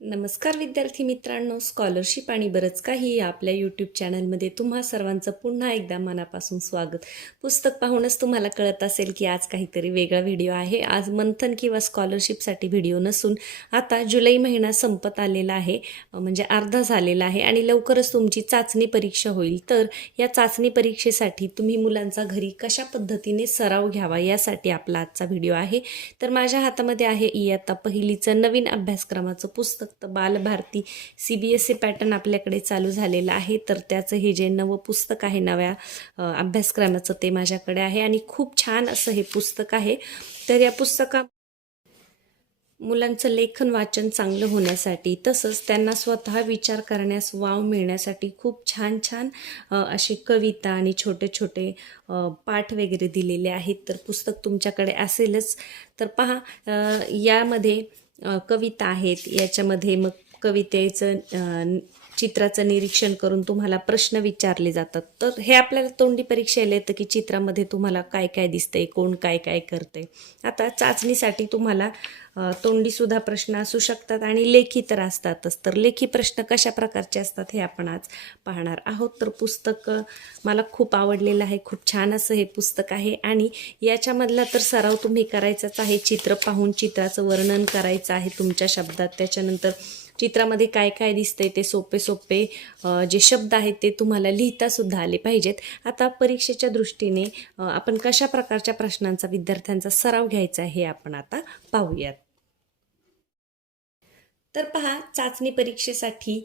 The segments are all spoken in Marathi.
नमस्कार विद्यार्थी मित्रांनो. स्कॉलरशिप आणि बरंच काही या आपल्या यूट्यूब चॅनलमध्ये तुम्हा सर्वांचं पुन्हा एकदा मनापासून स्वागत. पुस्तक पाहूनच तुम्हाला कळत असेल की आज काहीतरी वेगळा व्हिडिओ आहे. आज मंथन किंवा स्कॉलरशिपसाठी व्हिडिओ नसून आता जुलै महिना संपत आलेला आहे. म्हणजे अर्धा झालेला आहे आणि लवकरच तुमची चाचणी परीक्षा होईल. तर या चाचणी परीक्षेसाठी तुम्ही मुलांचा घरी कशा पद्धतीने सराव घ्यावा यासाठी आपला आजचा व्हिडिओ आहे. तर माझ्या हातामध्ये आहे इयत्ता पहिलीचं नवीन अभ्यासक्रमाचं पुस्तक. फक्त Balbharati C B S C pattern आपल्याकडे चालू झालेलं आहे. तर त्याचं हे जे नवं पुस्तक आहे नव्या अभ्यासक्रमाचं ते माझ्याकडे आहे. आणि खूप छान असं हे पुस्तक आहे. तर या पुस्तका मुलांचं लेखन वाचन चांगलं होण्यासाठी तसंच त्यांना स्वतः विचार करण्यास वाव मिळण्यासाठी खूप छान छान असे कविता आणि छोटे छोटे पाठ वगैरे दिलेले आहेत. तर पुस्तक तुमच्याकडे असेलच. तर पहा यामध्ये कविता आहेत. याच्यामध्ये मग कवितेचं चित्राचं निरीक्षण करून तुम्हाला प्रश्न विचारले जातात. तर हे आपल्याला तोंडी परीक्षेला येतं की चित्रामध्ये तुम्हाला काय काय दिसतंय कोण काय काय करतंय. आता चाचणीसाठी तुम्हाला तोंडीसुद्धा प्रश्न असू शकतात आणि लेखी तर असतातच. तर लेखी प्रश्न कशा प्रकारचे असतात हे आपण आज पाहणार आहोत. तर पुस्तक मला खूप आवडलेलं आहे खूप छान असं हे पुस्तक आहे. आणि याच्यामधला तर सराव तुम्ही करायचाच आहे. चित्र पाहून चित्राचं वर्णन करायचं आहे तुमच्या शब्दात. त्याच्यानंतर चित्रामध्ये काय काय दिसतंय ते सोपे सोपे जे शब्द आहेत ते तुम्हाला लिहितासुद्धा आले पाहिजेत. आता परीक्षेच्या दृष्टीने आपण कशा प्रकारच्या प्रश्नांचा विद्यार्थ्यांचा सराव घ्यायचा आहे हे आपण आता पाहूयात. तर पहा चाचणी परीक्षेसाठी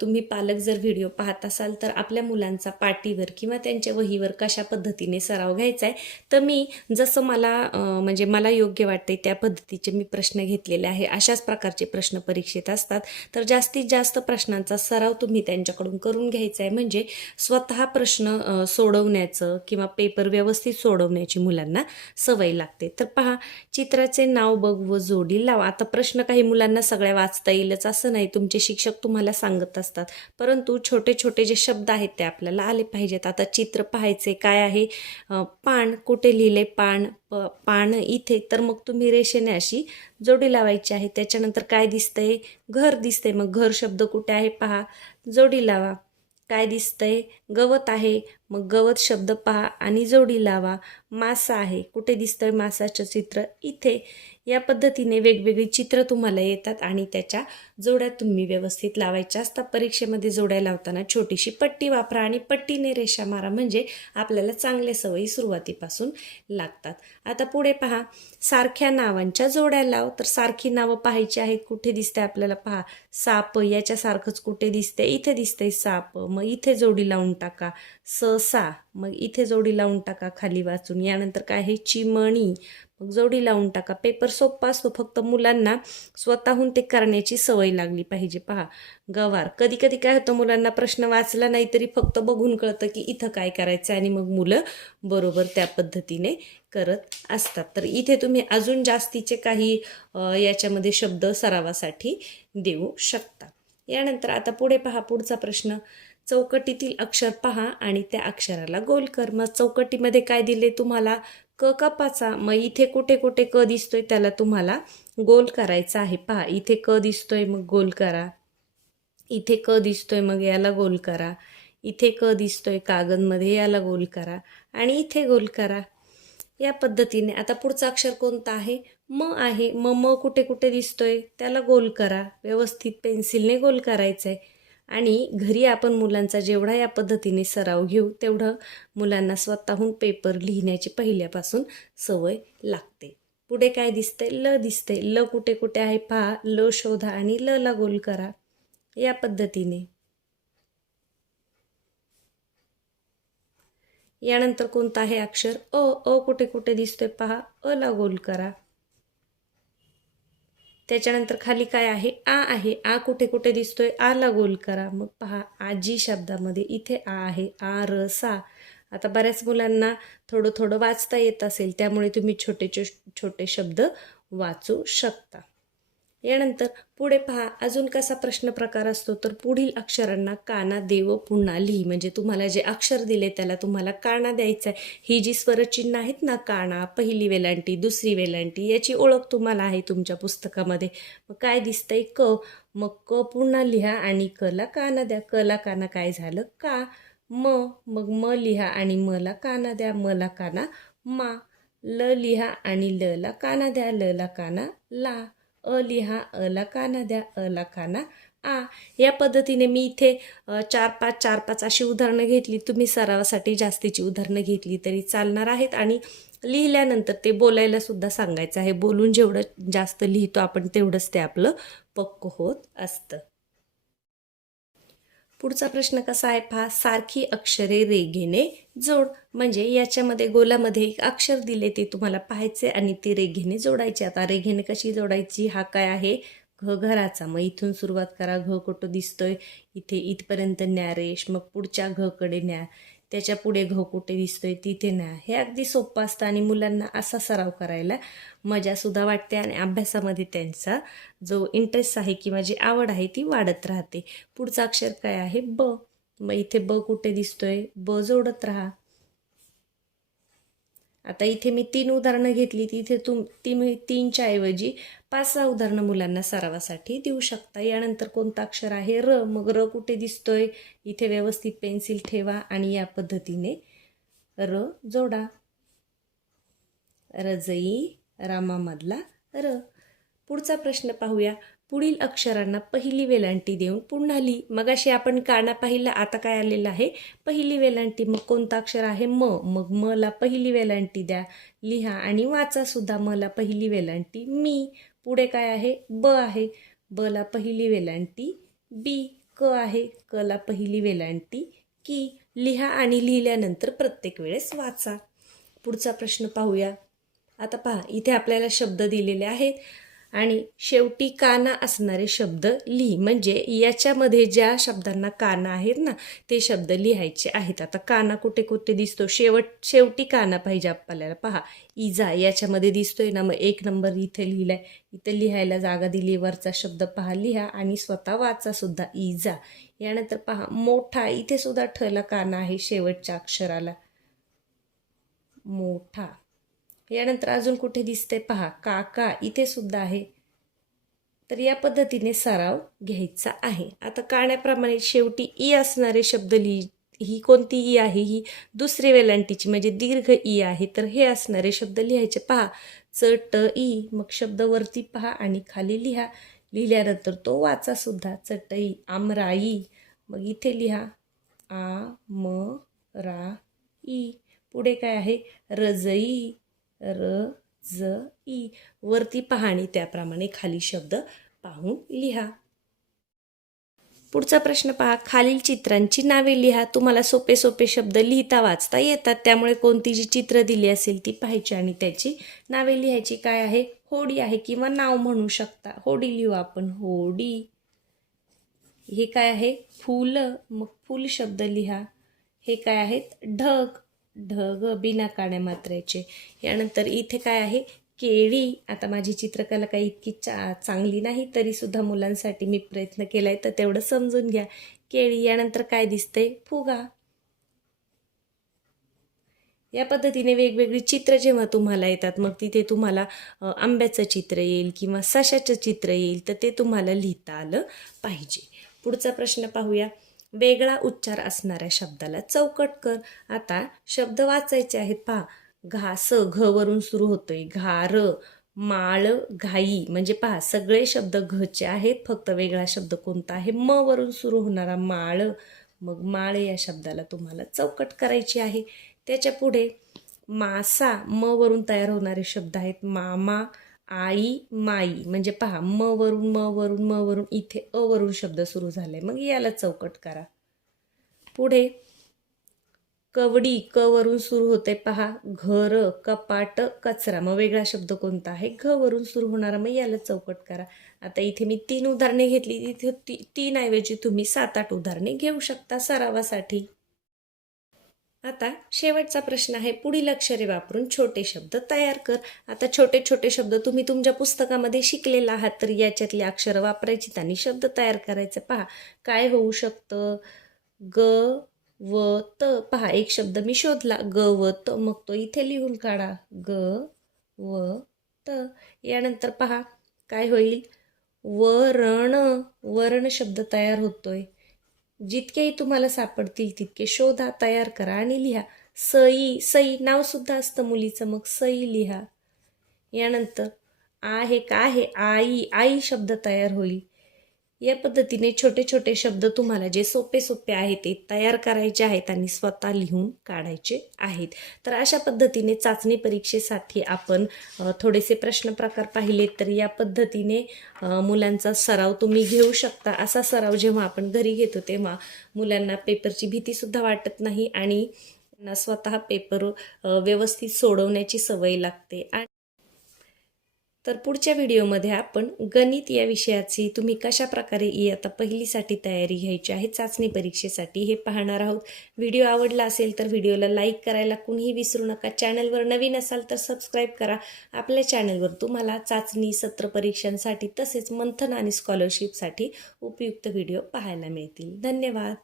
तुम्ही पालक जर व्हिडिओ पाहत असाल तर आपल्या मुलांचा पाटीवर किंवा त्यांच्या वहीवर कशा पद्धतीने सराव घ्यायचा आहे तर मी जसं मला म्हणजे मला योग्य वाटते त्या पद्धतीचे मी प्रश्न घेतलेले आहे. अशाच प्रकारचे प्रश्न परीक्षेत असतात. तर जास्तीत जास्त प्रश्नांचा सराव तुम्ही त्यांच्याकडून करून घ्यायचा आहे. म्हणजे स्वतः प्रश्न सोडवण्याचं किंवा पेपर व्यवस्थित सोडवण्याची मुलांना सवय लागते. तर पहा चित्राचे नाव बघ व जोडी लावा. आता प्रश्न काही मुलांना सगळ्या वाच वाचता येईलच असं नाही. तुमचे शिक्षक तुम्हाला सांगत असतात. परंतु छोटे छोटे जे शब्द आहेत ते आपल्याला आले पाहिजेत. आता चित्र पाहायचे काय आहे? पान कुठे लिहिले पान? प पान इथे. तर मग तुम्ही रेषेने अशी जोडी लावायची आहे. त्याच्यानंतर काय दिसतंय? घर दिसतंय. मग घर शब्द कुठे आहे? पहा. जोडी लावा. काय दिसतंय? गवत आहे मग गवत शब्द पहा आणि जोडी लावा. मासा आहे कुठे दिसतंय मासाचं चित्र? इथे. या पद्धतीने वेगवेगळी चित्र तुम्हाला येतात आणि त्याच्या जोड्या तुम्ही व्यवस्थित लावायच्या असतात. परीक्षेमध्ये जोड्या लावताना छोटीशी पट्टी वापरा आणि पट्टीने रेषा मारा म्हणजे आपल्याला चांगल्या सवयी सुरुवातीपासून लागतात. आता पुढे पहा. सारख्या नावांच्या जोड्या लाव. तर सारखी नावं पाहायची आहेत. कुठे दिसते आपल्याला? पहा. साप याच्यासारखंच कुठे दिसते इथे दिसते साप. मग इथे जोडी लावून टाका. ससा मग इथे जोडी लावून टाका खाली वाचून. यानंतर काय आहे? चिमणी. मग जोडी लावून टाका. पेपर सोप्पा असतो फक्त मुलांना स्वतःहून ते करण्याची सवय लागली पाहिजे. पहा गवार. कधी कधी काय होतं मुलांना प्रश्न वाचला नाही तरी फक्त बघून कळतं की इथं काय करायचं आणि मग मुलं बरोबर त्या पद्धतीने करत असतात. तर इथे तुम्ही अजून जास्तीचे काही याच्यामध्ये शब्द सरावासाठी देऊ शकता. यानंतर आता पुढे पहा पुढचा प्रश्न. चौकटीतील अक्षर पहा आणि त्या अक्षराला गोल कर. मग चौकटीमध्ये काय दिले तुम्हाला? क कपाचा मग इथे कुठे कुठे क दिसतोय त्याला तुम्हाला गोल करायचा आहे. पहा इथे क दिसतोय मग गोल करा. इथे क दिसतोय मग याला गोल करा. इथे क दिसतोय कागदमध्ये याला गोल करा आणि इथे गोल करा. या पद्धतीने. आता पुढचं अक्षर कोणतं आहे? म आहे. म म कुठे कुठे दिसतोय? त्याला गोल करा. व्यवस्थित पेन्सिलने गोल करायचं आहे आणि घरी आपण मुलांचा जेवढा या पद्धतीने सराव घेऊ तेवढं मुलांना स्वतःहून पेपर लिहिण्याची पहिल्यापासून सवय लागते. पुढे काय दिसते ल दिसते ल कुठे कुठे आहे पहा. ल शोधा आणि ल ला गोल करा. या पद्धतीने. यानंतर कोणतं आहे अक्षर? अ. अ कुठे कुठे दिसतोय पहा. अ ला गोल करा. त्याच्यानंतर खाली काय आहे? आ आहे. आ कुठे कुठे दिसतोय? आला गोल करा. मग पहा आजी शब्दामध्ये इथे आ आहे. आ र सा. आता बऱ्याच मुलांना थोडं थोडं वाचता येत असेल त्यामुळे तुम्ही छोटे छोटे शब्द वाचू शकता. यानंतर पुढे पहा अजून कसा प्रश्न प्रकार असतो? तर पुढील अक्षरांना काना देव पुन्हा लिही म्हणजे तुम्हाला जे अक्षर दिले त्याला तुम्हाला काना द्यायचा आहे ही जी स्वरचिन्ह आहेत ना काना पहिली वेलांटी दुसरी वेलांटी याची ओळख तुम्हाला आहे तुमच्या पुस्तकामध्ये. मग काय दिसतंय? क. मग क पुन्हा लिहा आणि क ला काना द्या. क ला काना काय झालं? का. म. मग म लिहा आणि म ला काना द्या. म ला काना मा. ल लिहा आणि ल ला काना द्या. ल ला काना ला. अ लिहा अला काना द्या अला काना आ या पद्धतीने मी इथे चार पाच चार पाच अशी उदाहरणं घेतली. तुम्ही सरावासाठी जास्तीची उदाहरणं घेतली तरी चालणार आहेत. आणि लिहिल्यानंतर ते बोलायला सुद्धा सांगायचं आहे. बोलून जेवढं जास्त लिहितो आपण तेवढंच ते आपलं पक्क होत असतं. पुढचा प्रश्न कसा आहे? पहा सारखी अक्षरे रेघेने जोड. म्हणजे याच्यामध्ये गोलामध्ये एक अक्षर दिले ते तुम्हाला पाहायचे आणि ते रेघेने जोडायचे. आता रेघेने कशी जोडायची? हा काय आहे? घ घराचा. मग इथून सुरुवात करा. घ कुठं दिसतोय? इथे इथपर्यंत न्या रेश. मग पुढच्या घकडे न्या. त्याच्या पुढे घ कुठे दिसतोय तिथे ना हे अगदी सोपं असतं आणि मुलांना असा सराव करायला मजासुद्धा वाटते आणि अभ्यासामध्ये त्यांचा जो इंटरेस्ट आहे किंवा जी आवड आहे ती वाढत राहते. पुढचं अक्षर काय आहे? ब. मग इथे ब कुठे दिसतोय? ब जोडत राहा. आता इथे मी तीन उदाहरणं घेतली. ती इथे तुम तुम्ही तीनच्या ऐवजी पाच सहा उदाहरणं मुलांना सरावासाठी देऊ शकता. यानंतर कोणतं अक्षर आहे? र. मग र कुठे दिसतोय? इथे व्यवस्थित पेन्सिल ठेवा आणि या पद्धतीने र जोडा. रजई रामामधला र. पुढचा प्रश्न पाहूया. पुढील अक्षरांना पहिली वेलांटी देऊन पुन्हा लिही मगाशी आपण काना पाहिला आता काय आलेलं आहे? पहिली वेलांटी. मग कोणतं अक्षर आहे? म. मग म ला पहिली वेलांटी द्या. लिहा आणि वाचासुद्धा मला पहिली वेलांटी. मी. पुढे काय आहे? ब आहे. ब ला पहिली वेलांटी. बी. क आहे. क ला पहिली वेलांटी. की. लिहा आणि लिहिल्यानंतर प्रत्येक वेळेस वाचा. पुढचा प्रश्न पाहूया. आता पहा इथे आपल्याला शब्द दिलेले आहेत. आणि शेवटी काना असणारे शब्द लिही म्हणजे याच्यामध्ये ज्या शब्दांना काना आहेत ना ते शब्द लिहायचे आहेत. आता काना कुठे कुठे दिसतो? शेवट शेवटी काना पाहिजे आपल्याला. पहा इजा याच्यामध्ये दिसतोय ना मग एक नंबर इथे लिहिलाय. इथे लिहायला जागा दिली वरचा शब्द पहा लिहा. आणि स्वतः वाचा सुद्धा इजा. यानंतर पहा मोठा इथे सुद्धा ठला काना आहे शेवटच्या अक्षराला. मोठा. यानंतर अजून कुठे दिसते पहा काका इथे सुद्धा आहे. तर या पद्धतीने सराव घ्यायचा आहे. आता काण्याप्रमाणे शेवटी ई असणारे शब्द लिही ही कोणती ई आहे? ही दुसरी वेलांटीची म्हणजे दीर्घ ई आहे. तर हे असणारे शब्द लिहायचे. पहा च ट ई मग शब्द वरती पहा आणि खाली लिहा. लिहिल्यानंतर तो वाचा सुद्धा. चटई आमराई. मग इथे लिहा. आ म रा ई. पुढे काय आहे? रजई. र ज ई वरती पहा आणि त्याप्रमाणे खाली शब्द पाहून लिहा. पुढचा प्रश्न पहा. खालील चित्रांची नावे लिहा. तुम्हाला सोपे सोपे शब्द लिहिता वाचता येतात. त्यामुळे कोणती जी चित्र दिली असेल ती पाहायची आणि त्याची नावे लिहायची काय आहे? होडी आहे किंवा नाव म्हणू शकता. होडी लिहू आपण. होडी. हे काय आहे? फुलं. मग फुल शब्द लिहा. हे काय आहेत? ढग. ढग बिना काड्या मात्र्याचे. यानंतर इथे काय आहे? केळी. आता माझी चित्रकला काही इतकी चा चांगली नाही तरीसुद्धा मुलांसाठी मी प्रयत्न केला आहे तर तेवढं समजून घ्या. केळी यानंतर काय दिसतंय? फुगा. या पद्धतीने वेगवेगळी चित्र जेव्हा तुम्हाला येतात मग तिथे तुम्हाला आंब्याचं चित्र येईल किंवा सशाचं चित्र येईल तर ते तुम्हाला लिहिता आलं पाहिजे. पुढचा प्रश्न पाहूया. वेगळा उच्चार असणाऱ्या शब्दाला चौकट कर. आता शब्द वाचायचे आहेत पहा. घास घ वरून सुरू होतोय. घार माळ घाई. म्हणजे पहा सगळे शब्द घचे आहेत. फक्त वेगळा शब्द कोणता आहे? म वरून सुरू होणारा माळ. मग माळ या शब्दाला तुम्हाला चौकट करायची आहे. त्याच्या पुढे मासा म वरून तयार होणारे शब्द आहेत. मामा आई माई. म्हणजे पहा म वरून म वरून म वरून इथे अ वरून शब्द सुरू झाले मग याला चौकट करा. पुढे. कवडी क वरून सुरू होते पहा. घर कपाट कचरा. मग वेगळा शब्द कोणता आहे? घ वरून सुरू होणारा. मग याला चौकट करा. आता इथे मी तीन उदाहरणे घेतली. तिथे ती तीन ऐवजी तुम्ही सात आठ उदाहरणे घेऊ शकता सरावासाठी. आता शेवटचा प्रश्न आहे पुढील अक्षरे वापरून छोटे शब्द तयार कर. आता छोटे छोटे शब्द तुम्ही तुमच्या पुस्तकामध्ये शिकलेला आहात तर याच्यातली अक्षरं वापरायची आणि शब्द तयार करायचे. पहा काय होऊ शकतं? ग व त. पहा एक शब्द मी शोधला. ग व त. मग तो इथे लिहून काढा. ग व त. यानंतर पहा काय होईल? वरण वरण शब्द तयार होतोय. जितकेही तुम्हाला सापडतील तितके शोधा तयार करा आणि लिहा. सई सई नाव सुद्धा असतं मुलीचं मग सई लिहा. यानंतर आहे का आहे? आई आई शब्द तयार होईल. या पद्धतीने छोटे छोटे शब्द तुम्हाला जे सोपे सोपे आहेत ते तयार करायचे आहेत आणि स्वतः लिहून काढायचे आहेत. तर अशा पद्धतीने चाचणी परीक्षेसाठी आपण थोडेसे प्रश्न प्रकार पाहिले तर या पद्धतीने मुलांचा सराव तुम्ही घेऊ शकता. असा सराव जेव्हा आपण घरी घेतो तेव्हा मुलांना पेपरची भीतीसुद्धा वाटत नाही आणि स्वतः पेपर व्यवस्थित सोडवण्याची सवय लागते. आणि तर पुढच्या व्हिडिओमध्ये आपण गणित या विषयाची तुम्ही कशा प्रकारे इयत्ता पहिलीसाठी तयारी घ्यायची आहे चाचणी परीक्षेसाठी हे पाहणार आहोत. व्हिडिओ आवडला असेल तर व्हिडिओला लाईक करायला कुणीही विसरू नका. चॅनलवर नवीन असाल तर सबस्क्राईब करा. आपल्या चॅनलवर तुम्हाला चाचणी सत्र परीक्षांसाठी तसेच मंथन आणि स्कॉलरशिपसाठी उपयुक्त व्हिडिओ पाहायला मिळतील. धन्यवाद.